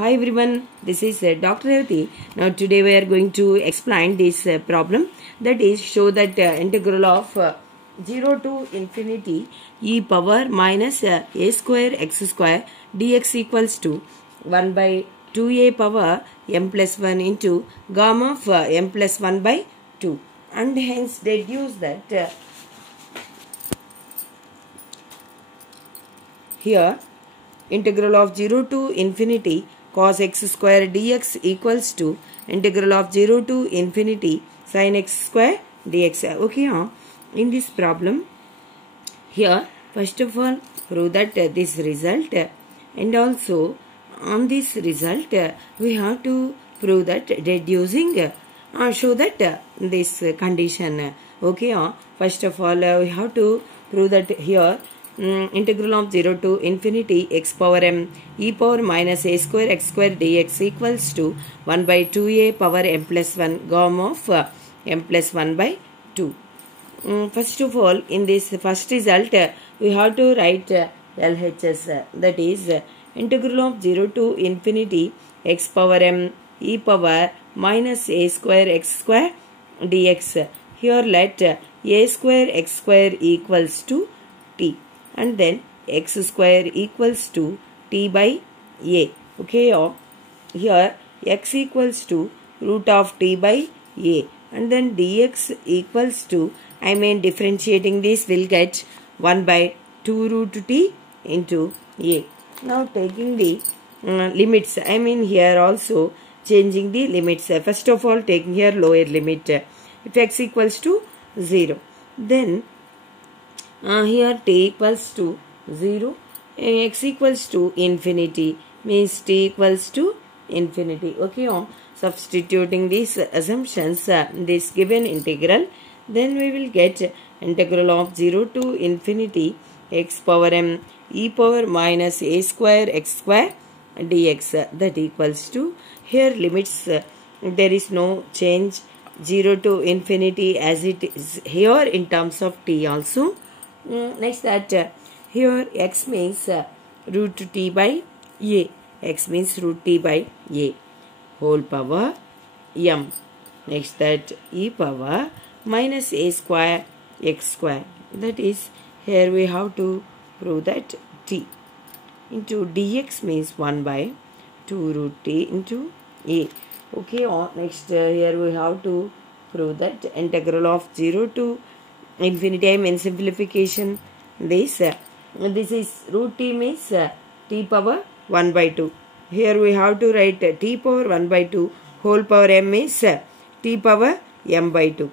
Hi everyone, this is Dr. Revati. Now today we are going to explain this problem, that is show that integral of 0 to infinity e power minus a square x square dx equals to 1 by 2a power m plus 1 into gamma of m plus 1 by 2, and hence deduce that here integral of 0 to infinity cos x square dx equals to integral of 0 to infinity sin x square dx. Okay, in this problem here first of all prove that this result, and also on this result we have to prove that reducing show that this condition. Okay, first of all we have to prove that here integral of 0 to infinity x power m e power minus a square x square dx equals to 1 by 2a power m plus 1 gamma of m plus 1 by 2. First of all, in this first result we have to write LHS, that is integral of 0 to infinity x power m e power minus a square x square dx. Here let a square x square equals to t, and then x square equals to t by a. Okay, here x equals to root of t by a, and then dx equals to, differentiating this will get 1 by 2 root t into a. Now taking the limits, here also changing the limits. First of all taking here lower limit, if x equals to 0, then here t equals to 0, x equals to infinity, means t equals to infinity. Okay, substituting these assumptions, this given integral, then we will get integral of 0 to infinity x power m e power minus a square x square dx, that equals to, here limits there is no change, 0 to infinity as it is here in terms of t also. Next that here x means root t by a, x means root t by a whole power m. Next that e power minus a square x square, that is here we have to prove that t into dx means 1 by 2 root t into a. Okay, next here we have to prove that integral of 0 to infinity, simplification this is root t means t power 1 by 2. Here we have to write t power 1 by 2 whole power m is t power m by 2.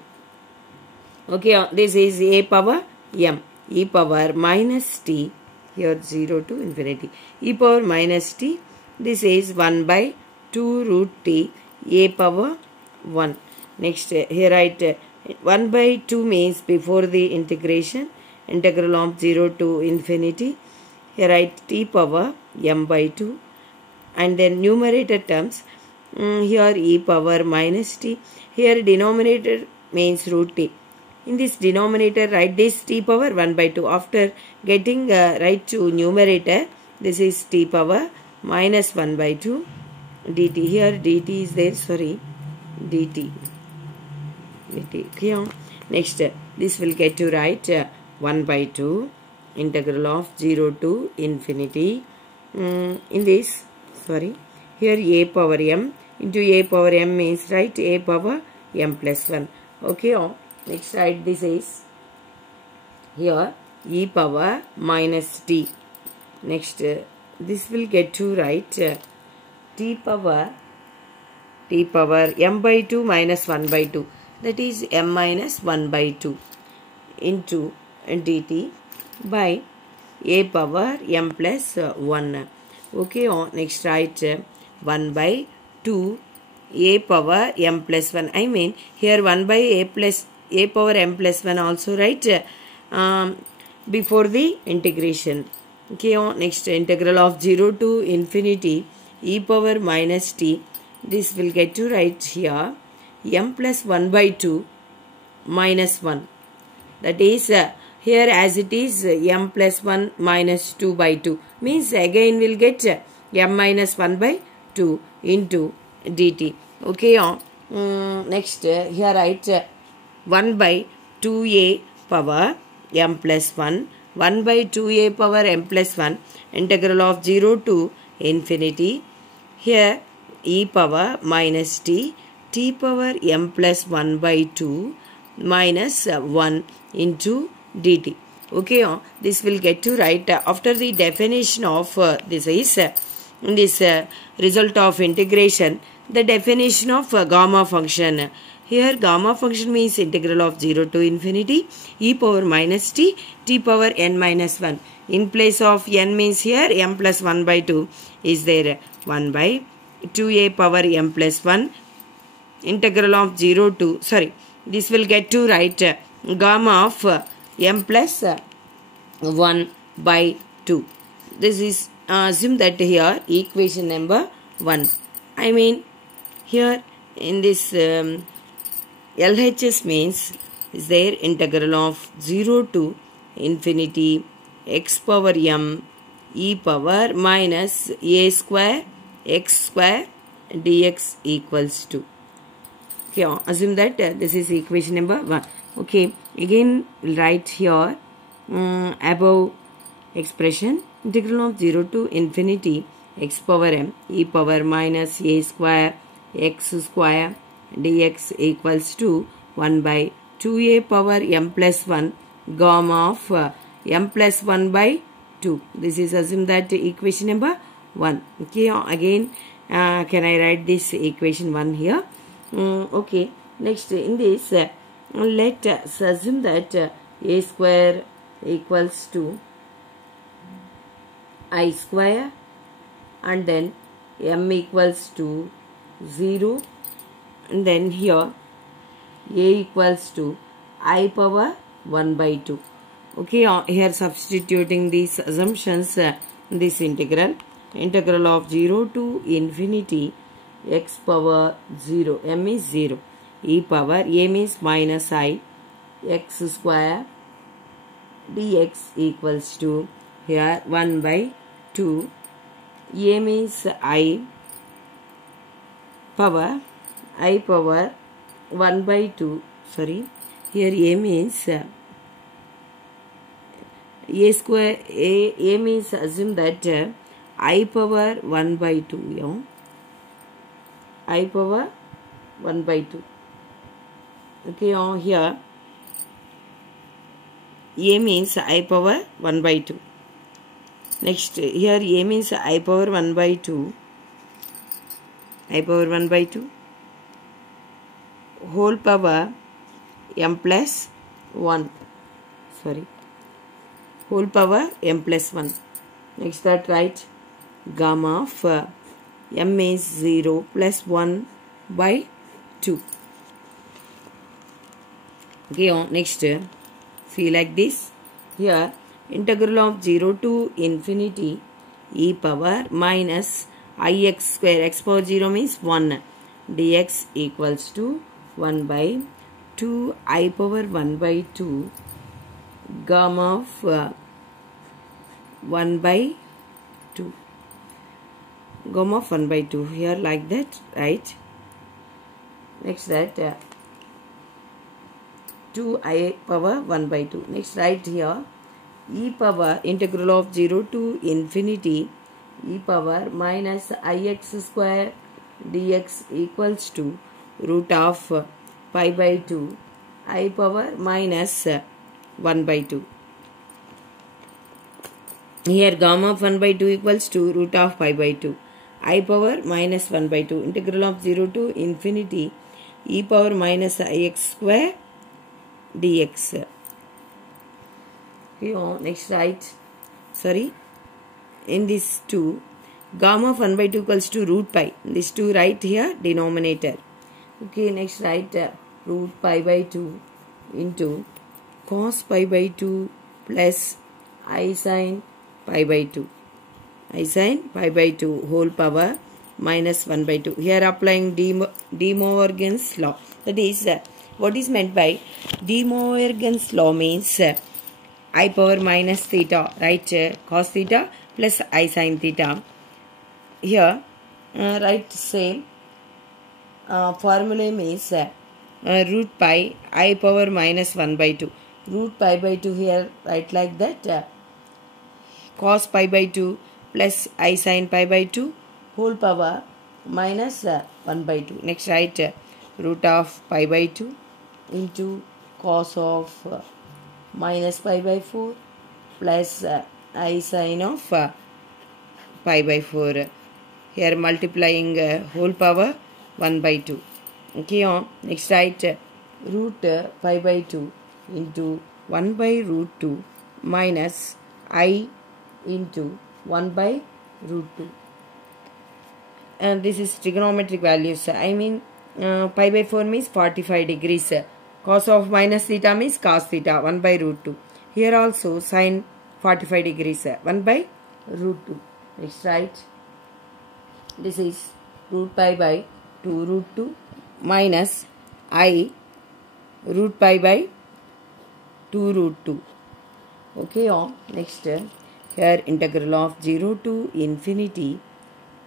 Okay, this is a power m e power minus t, here 0 to infinity e power minus t, this is 1 by 2 root t a power 1. Next here write 1 by 2 means before the integration, integral of 0 to infinity, here write t power m by 2, and then numerator terms, here e power minus t, here denominator means root t. In this denominator write this t power 1 by 2. After getting right to numerator, this is t power minus 1 by 2 dt. Here dt is there, sorry, dt. Okay. Next this will get to write 1 by 2 integral of 0 to infinity, in this, sorry, here a power m into a power m means right a power m plus 1. Okay, next write this is here e power minus t. Next this will get to write t power m by 2 minus 1 by 2, that is m minus 1 by 2 into dt by a power m plus 1. Okay, next write 1 by 2 a power m plus 1, here 1 by a power m plus 1 also write before the integration. Okay, next integral of 0 to infinity e power minus t, this will get to write here m plus 1 by 2 minus 1, that is here as it is m plus 1 minus 2 by 2, means again we'll get m minus 1 by 2 into dt. Okay, next here write 1 by 2a power m plus 1, 1 by 2a power m plus 1, integral of 0 to infinity. Here e power minus t, t power m plus 1 by 2 minus 1 into dt. Okay, this will get to right after the definition of this is this result of integration, the definition of gamma function. Here gamma function means integral of 0 to infinity e power minus t, t power n minus 1. In place of n means here m plus 1 by 2 is there 1 by 2a power m plus 1, integral of 0 to, this will get to right gamma of m plus 1 by 2. This is assume that here equation number 1. I mean here in this LHS means is there integral of 0 to infinity x power m e power minus a square x square dx equals to. Okay, assume that this is equation number 1. Okay, again we'll write here above expression, integral of 0 to infinity x power m e power minus a square x square dx equals to 1 by 2a power m plus 1 gamma of m plus 1 by 2. This is assume that equation number 1. Okay, again can I write this equation 1 here? Okay, next in this let us assume that a square equals to I square and then m equals to 0 and then here a equals to I power 1 by 2. Okay, here substituting these assumptions, this integral of 0 to infinity x power 0, m is 0, e power a means minus I x square dx equals to here 1 by 2, a means I power 1 by 2, here a means a square, a means assume that I power 1 by 2, I power 1 by 2. Okay, here a means I power 1 by 2. Next here a means I power 1 by 2, I power 1 by 2 whole power m plus 1, whole power m plus 1. Next that write gamma of m is 0 plus 1 by 2. Okay, next see like this, here integral of 0 to infinity e power minus ix square, x power 0 means 1, dx equals to 1 by 2 I power 1 by 2 gamma of 1 by 2, gamma of 1 by 2, here like that, right? Next that 2 I power 1 by 2. Next write here e power integral of 0 to infinity e power minus ix square dx equals to root of pi by 2 I power minus 1 by 2. Here gamma of 1 by 2 equals to root of pi by 2 I power minus 1 by 2, integral of 0 to infinity e power minus ix square dx. Okay, next write, in this 2 gamma of 1 by 2 equals to root pi, this 2 write here denominator. Okay, next write root pi by 2 into cos pi by 2 plus I sin pi by 2, I sin pi by 2 whole power minus 1 by 2. Here applying De Morgan's law. That is what is meant by De Morgan's law means I power minus theta, right? Cos theta plus I sin theta. Here write same formula means root pi I power minus 1 by 2. Root pi by 2 here write like that. Cos pi by 2 plus I sin pi by 2 whole power minus 1 by 2. Next write root of pi by 2 into cos of minus pi by 4 plus I sin of pi by 4. Here multiplying whole power 1 by 2. Okay, next write root pi by 2 into 1 by root 2 minus I into 1 by root 2. And this is trigonometric values. I mean pi by 4 means 45 degrees. Cos of minus theta means cos theta 1 by root 2. Here also sin 45 degrees 1 by root 2. Next write this is root pi by 2 root 2 minus I root pi by 2 root 2. Okay, next here integral of 0 to infinity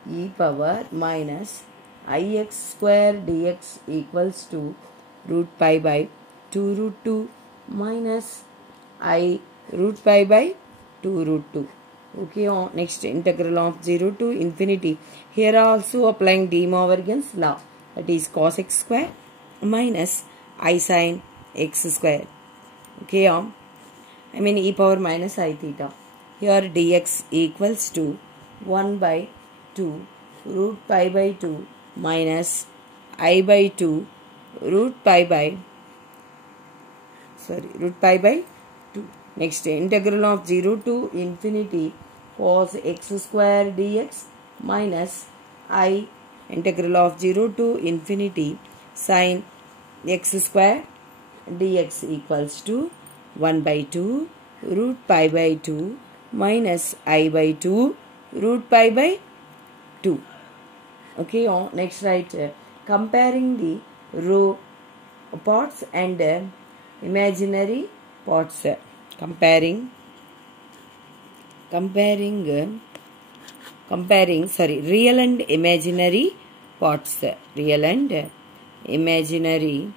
e power minus ix square dx equals to root pi by 2 root 2 minus I root pi by 2 root 2. Okay, next integral of 0 to infinity. Here also applying De Morgan's law, that is cos x square minus I sin x square. Okay, I mean e power minus I theta. Here dx equals to 1 by 2 root pi by 2 minus I by 2 root pi by 2. Next integral of 0 to infinity cos x square dx minus I integral of 0 to infinity sin x square dx equals to 1 by 2 root pi by 2 minus I by 2 root pi by 2. Okay, next write comparing the row parts and imaginary parts. Comparing real and imaginary parts. Real and imaginary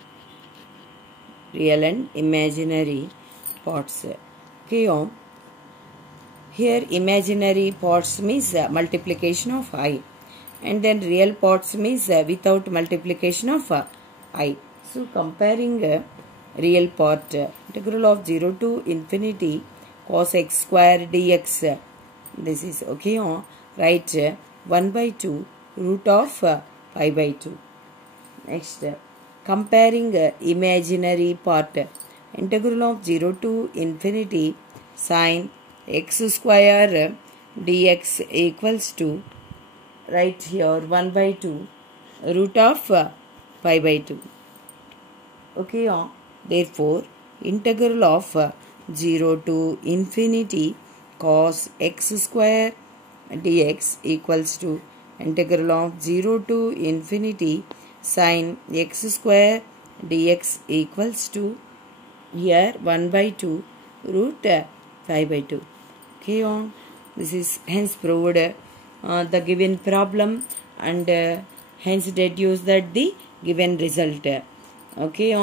parts. Okay, here imaginary parts means multiplication of I, and then real parts means without multiplication of I. So comparing real part, integral of 0 to infinity cos x square dx. This is okay. Write 1 by 2 root of pi by 2. Next, comparing imaginary part, integral of 0 to infinity sin x square dx equals to, right here 1 by 2 root of pi by 2. Okay, therefore integral of 0 to infinity cos x square dx equals to integral of 0 to infinity sin x square dx equals to here 1 by 2 root pi by 2. Okay, this is hence proved the given problem, and hence deduce that the given result. Okay,